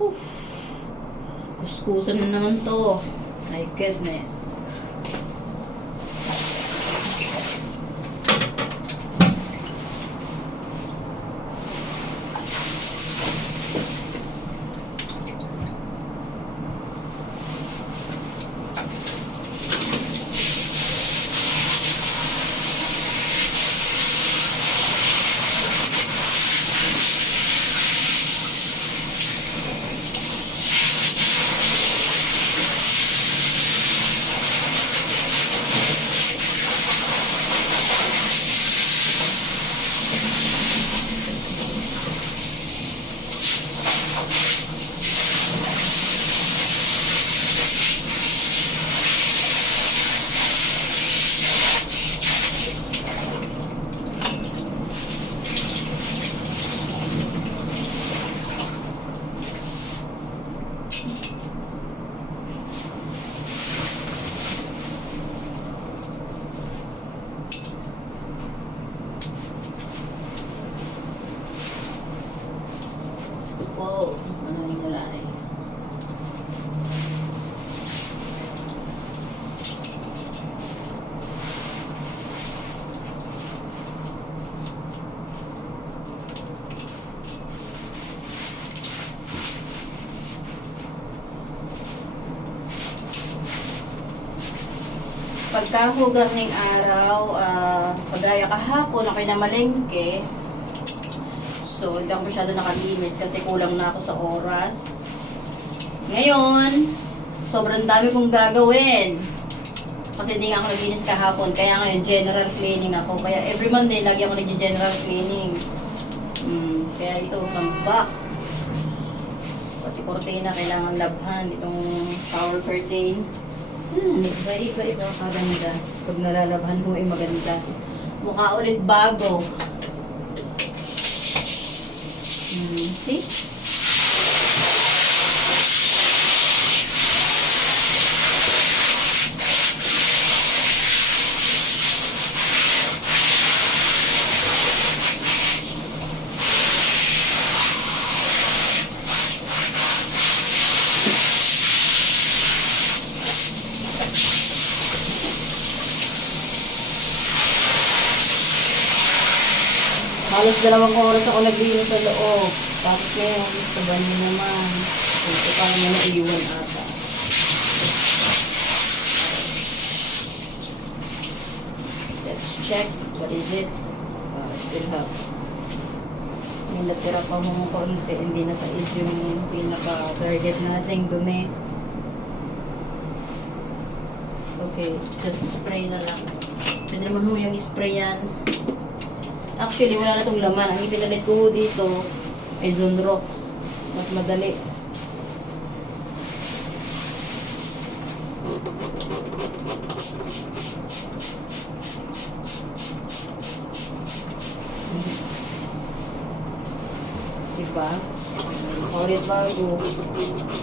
Oof. Kuskusan na naman to. My goodness. Po, ano yung nilay? Pagkahugar ng araw, pagaya kahapon ako na malengke. So, hindi ako masyado nakalinis kasi kulang na ako sa oras. Ngayon, sobrang dami kong gagawin. Kasi hindi nga ako naglinis kahapon. Kaya ngayon, general cleaning ako. Kaya every Monday, lagi ako nag-general cleaning. Kaya ito, tambak. Pati kortina, kailangan labhan. Itong shower curtain. Iba, kaganda. Pag nalalabhan mo, maganda. Mukha ulit bago. See? Halos 2 oras ako naglinis sa loob. Tapos ngayon, sa banyo naman. Ito pa naman naiwan ata. Let's check. What is it? Still have. May natira pa mga kaunti. Hindi na sa yung pinaka-target nating dumi. Okay, just spray na lang. Pwede naman ho yung spray yan. Actually, wala na itong laman. Ang ipinalit ko dito ay Zonrox. Mas madali. Diba? Ulit bago.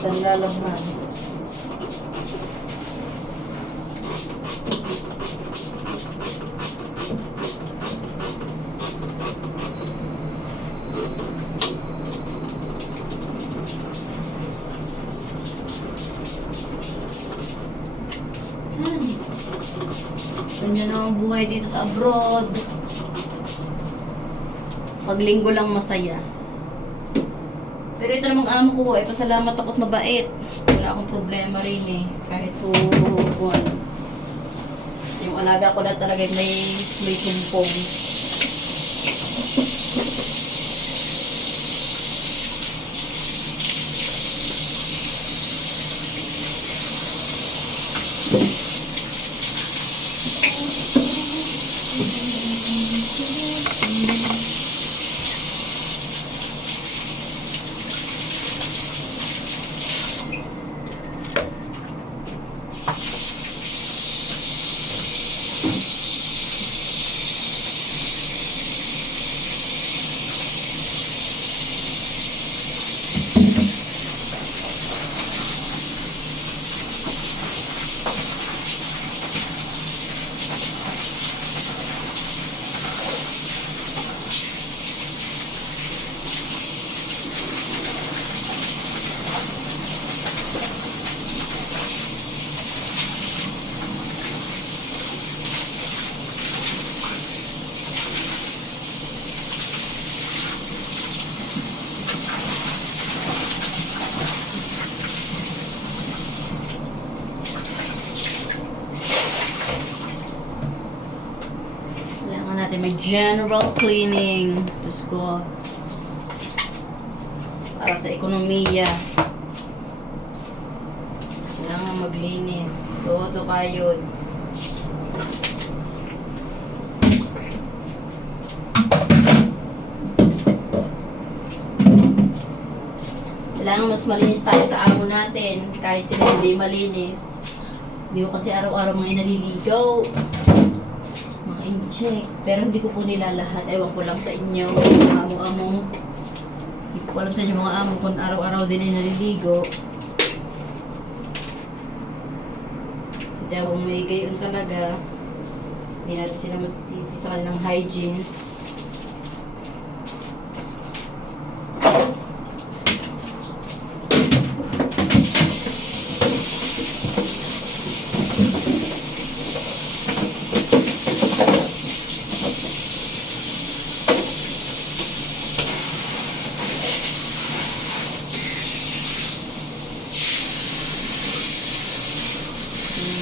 Tanlalabman. Ganyan ang buhay dito sa abroad. Paglinggo lang masaya. Pero ito namang amo ko, pasalamat ako't mabait. Wala akong problema rin eh. Kahit kung ano. Yung alaga ko na talaga may kumpong. General cleaning. Diyos ko. Para sa ekonomiya. Kailangan maglinis. Todo kayod. Kailangan mas malinis tayo sa amo natin. Kahit sila hindi malinis. Hindi ko kasi araw-araw mga naliligaw. Mga incheck. Pero hindi ko po nila lahat. Ewan ko lang sa inyo. Mga amo-amo. Hindi ko alam sa inyo mga amo kung araw-araw din ay naliligo. Sadyawang may gayon talaga. Hindi natin sila masisisi sa kanilang hygienes.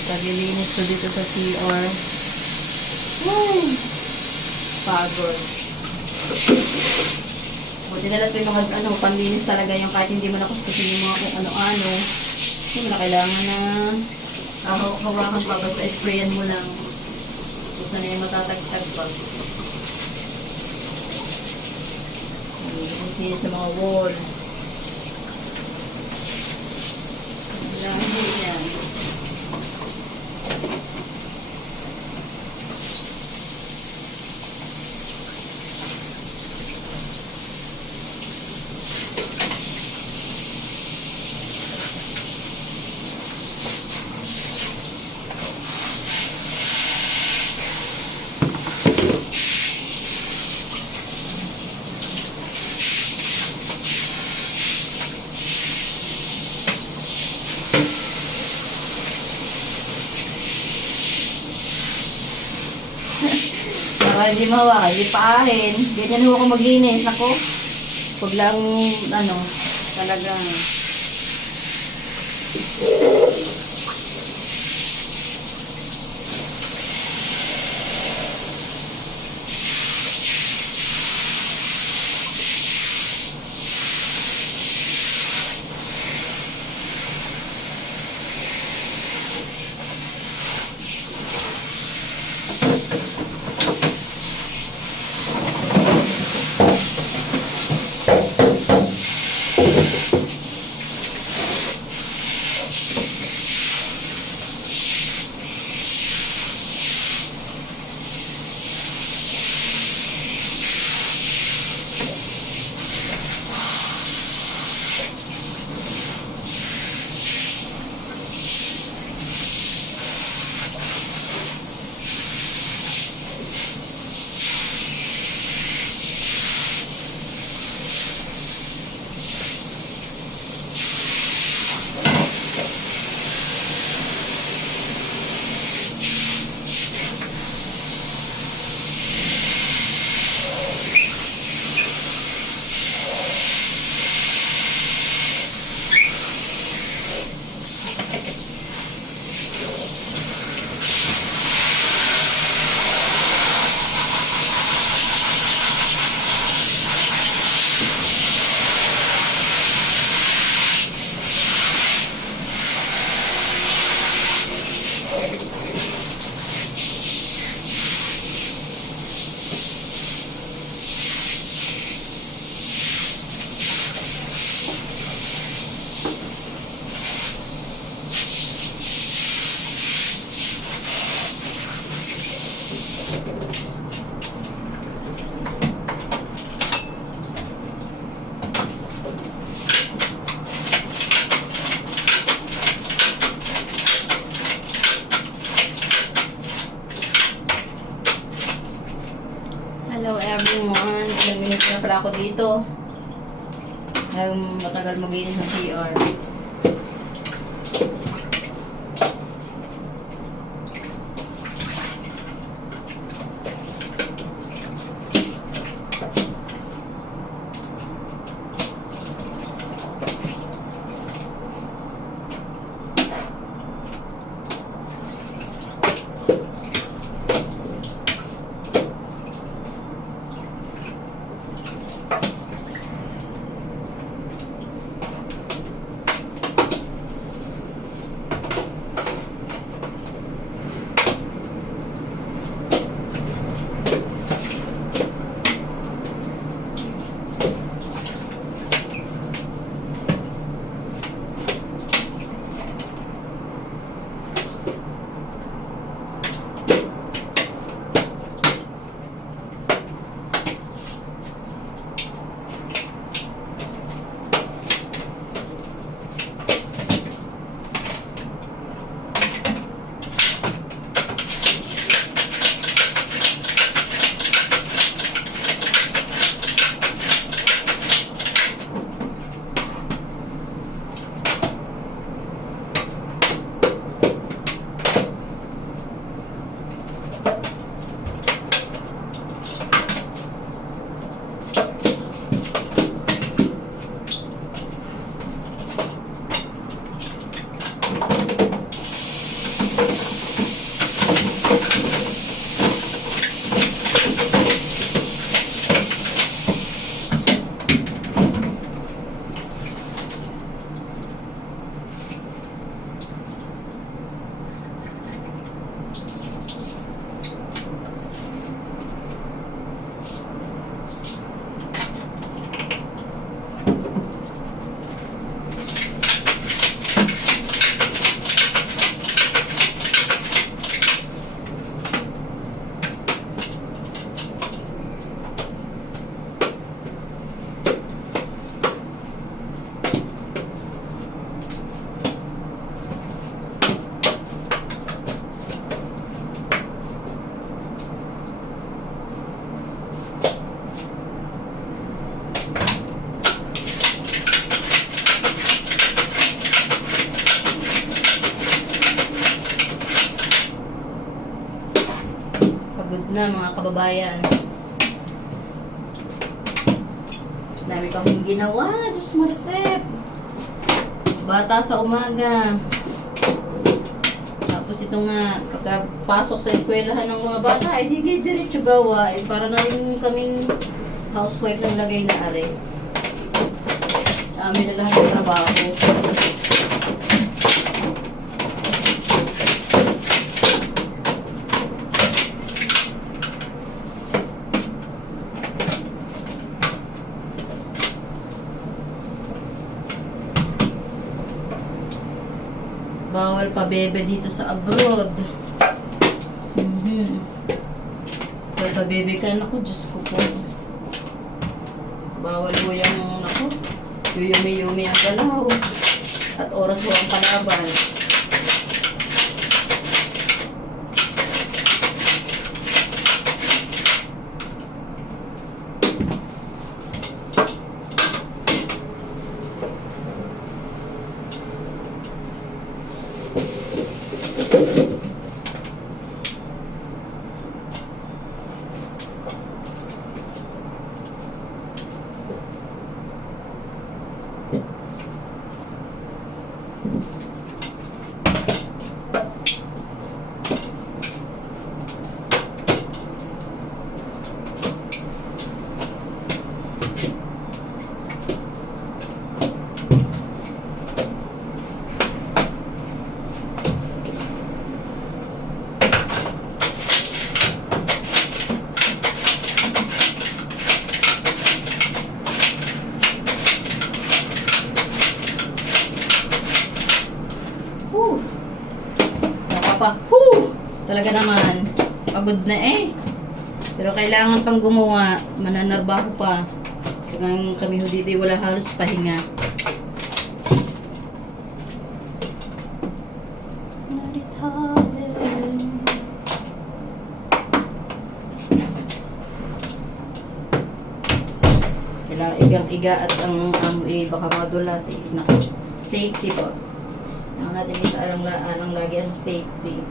Paglilinis ko dito sa CR. Ay, pagod. Buti na lang ito yung mga panlinis talaga yung kahit hindi mo nakustusin yung mga kung ano-ano. Hindi mo na kailangan na hawakan pa. Basta sprayan mo lang. Kung saan yung matatagtag pa. Linis sa mga wall. Hindi yan. Para hindi mahawakan, hindi paahin. Ganyan ho ako maglinis. Ako, pag lang, talagang hello everyone. Ilang minutes na pala ako dito. Ayaw matagal mag-inis ng CR. na mga kababayan. Dami kang ginawa, Diyos Marcep. Bata sa umaga. Tapos ito nga, pagkapasok sa eskwelahan ng mga bata, ay di kayo diretso gawa. Para na rin kaming housewife ng lagay na are. Amin na lahat ng trabaho. Bawal pa bebe dito sa abroad. Bawal pa bebe ka, naku, Diyos ko po. Bawal po yung, naku, yumi-yumi ang galaw. At oras po ang kalaban. Talaga naman, pagod na eh. Pero kailangan pang gumawa, mananarbaho pa. Kaya kami ho dito wala halos pahinga. Kailangan igang-iga at ang baka madulas eh. Safety po. Ang natin isa alang lagi ang safety.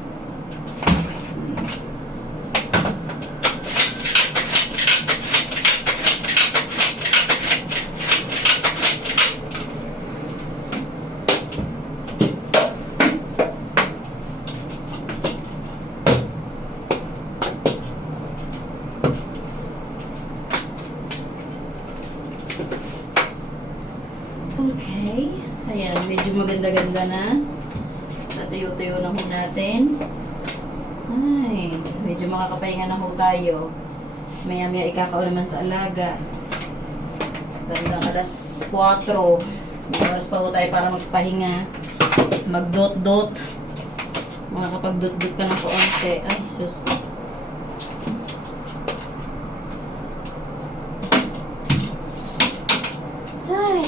Okay. Ayan, medyo maganda-ganda na. Natuyo-tuyo na ho natin. Ay, medyo makakapahinga na ho tayo. Maya-maya ikakao naman sa alaga. Hanggang alas 4. May oras pa ho tayo para magpahinga. Mag-dot-dot. Makakapag-dot-dot ka na po onte. Ay, sus. Ay.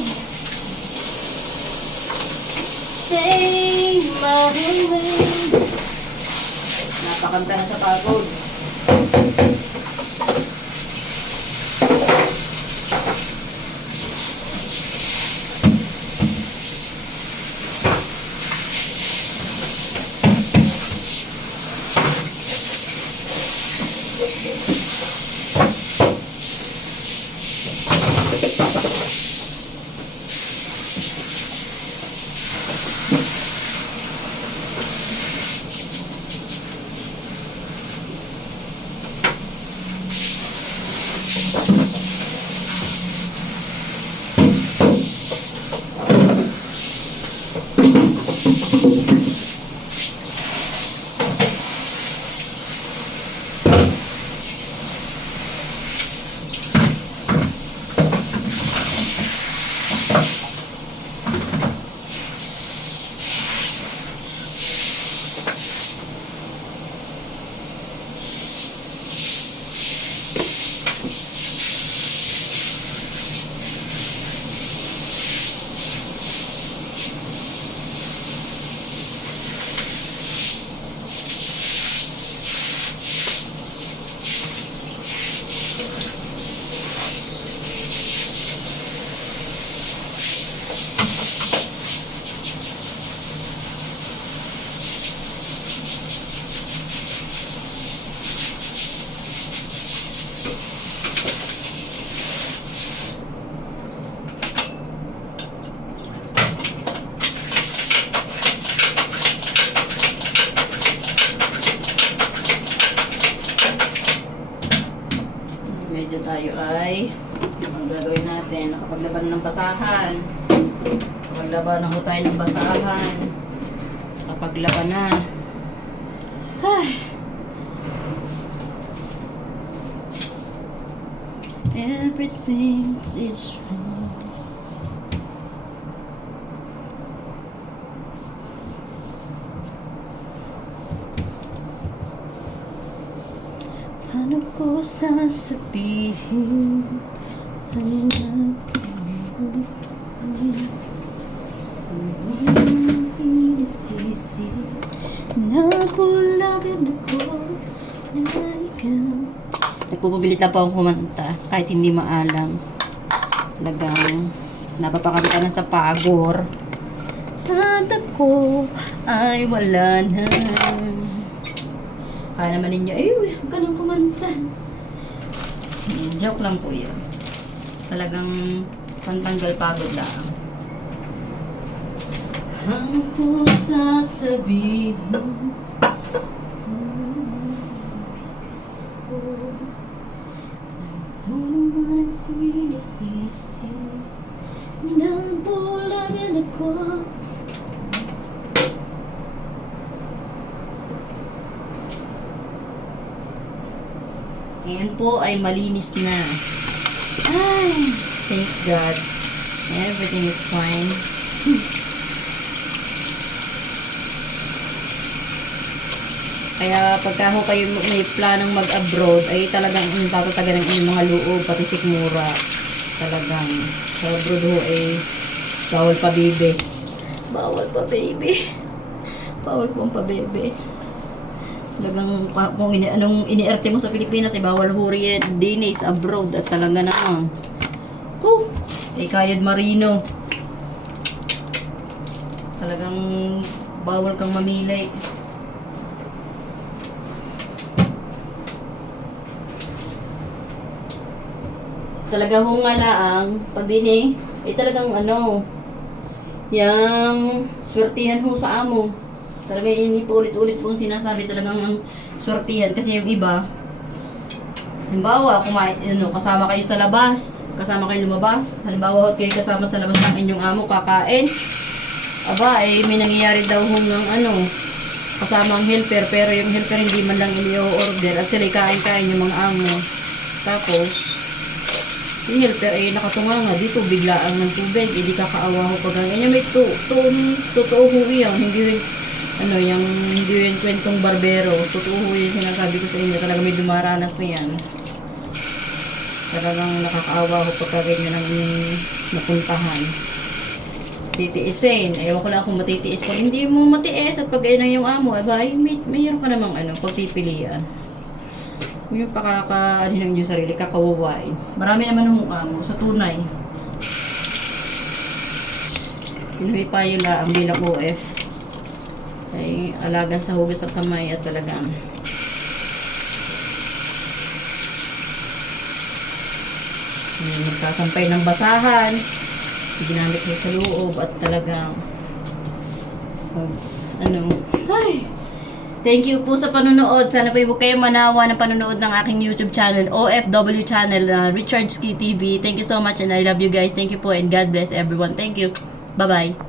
Say my way. Napakanta na sa pagod. Ayan, nakapaglaban ng basahan. Nakapaglaban na ho tayo ng basahan. Nakapaglaban na. Ay. Everything is wrong. Paano ko sasabihin sa sinisisi na bulagan ako na ikaw. Nagpupubilit lang po akong kumanta kahit hindi maalam. Talagang napapakabita na sa pagor. At ako ay wala na. Kaya naman ninyo, huwag ka nang kumanta. Joke lang po yun. Talagang pantanggal pagod lang. Ano ko sasabihin sa puno sinisisi na bulagan ako. Ngayon po ay malinis na. Ay, thanks God. Everything is fine. Kaya pagka ho kayo may planong mag-abroad, ay talagang tatatagan ng inyong mga loob, pati sikmura. Talagang sa abroad ho ay bawal pa baby. Bawal pa baby. Bawal po ang pa baby. Talagang kung anong inierte mo sa Pilipinas ay bawal huri yan. Dinis abroad at talaga naman. Kay Kayod Marino. Talagang bawal kang mamili. Talaga ho nga laang pag dini ay talagang yang swertihan ho sa amo. Talaga hindi po ulit-ulit po sinasabi talagang ang swertihan kasi yung iba halimbawa kasama kayo sa labas, kasama kayo lumabas, halimbawa kayo kasama sa labas ng inyong amo kakain, aba may nangyayari daw ng kasama ang helper pero yung helper hindi man lang i-order at sila kain-kain yung mga amo, tapos yung helper ay nakatunganga dito biglaan ng tubig, hindi kakaawa ho pag ganyan. May totoo ho yan, hindi yung hindi yung kwentong barbero, totoo ho yung sinasabi ko sa inyo, talaga may dumaranas na yan. Talagang nakakaawa ho pag ganyan ang napuntahan. Titiisin, ayaw ko lang kung matitiis. Pag hindi mo matiis at pag ayun yung amo, mayroon ka namang pagpipilian. Kung yung pakaka-ano yung sarili, kakawawain. Marami naman ng amo sa tunay. Pinuwi pa yun lang bilang OF. Ay alaga sa hugas ng kamay at talagang nagsasampay ng basahan, ginamit mo sa loob at talagang thank you po sa panonood. Sana po huwag kayo manawa ng panonood ng aking YouTube channel, OFW channel, Richard Ski TV. Thank you so much and I love you guys. Thank you po and God bless everyone. Thank you. Bye-bye.